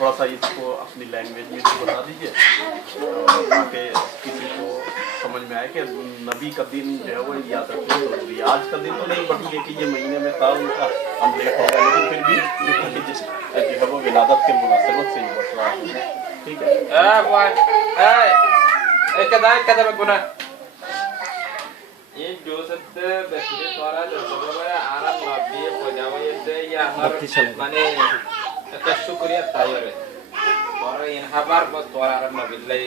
थोड़ा सा इसको अपनी लैंग्वेज में इसको बता दीजिए ताकि किसी को समझ में आए कि नबी का दिन जो है वो याद रखना जरूरी है। आज का दिन तो नहीं, बट ये कि ये महीने में था उनका, हम लेट हो गए, लेकिन फिर भी जो है वो विलादत के मुनासिबत से ही बच रहा है। ठीक है ये जो सब बच्चे तोरा जो सब आराम नबी पजावे या हर माने का शुक्रिया तायर तोरा इन हबार को तोरा आराम नबी लाई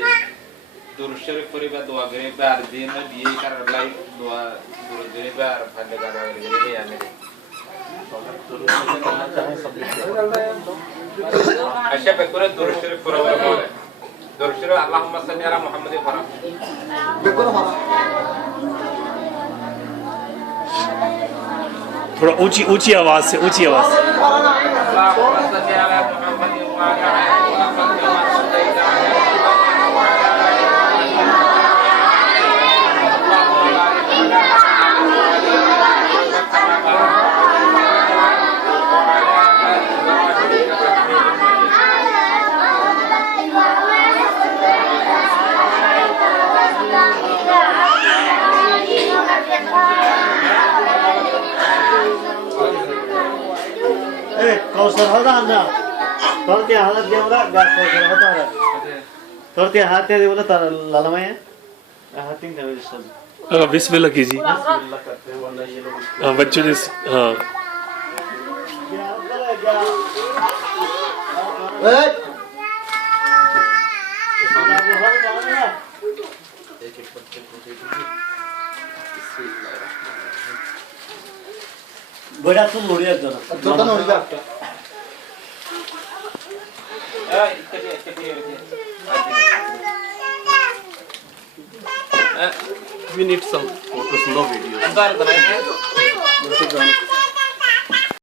दुरुद शरीफ परिबा दुआ करे बार दिन में दिए कर लाई दुआ दुरुद करे बार फंडे का करे या नहीं अच्छा पे करे दुरुद शरीफ परिबा बोले दुरुद शरीफ अल्लाहुम्मा सल्ली अला मुहम्मद फरा बेको ना थोड़ा ऊंची आवाज से कौशल होता ना थोड़े हालत दे बोला गात कौशल होता है थोड़े हाथ दे बोला तार लालमा है हाथिंग का सब बिस्मिल्लाह कीजिए बिस्मिल्लाह करते हैं वरना ये लोग हां बच्चों ने हां एक बच्चे को दे दीजिए बड़ा तुम लोड़िया जरा जोता नोड़िया we need some photos, no videos.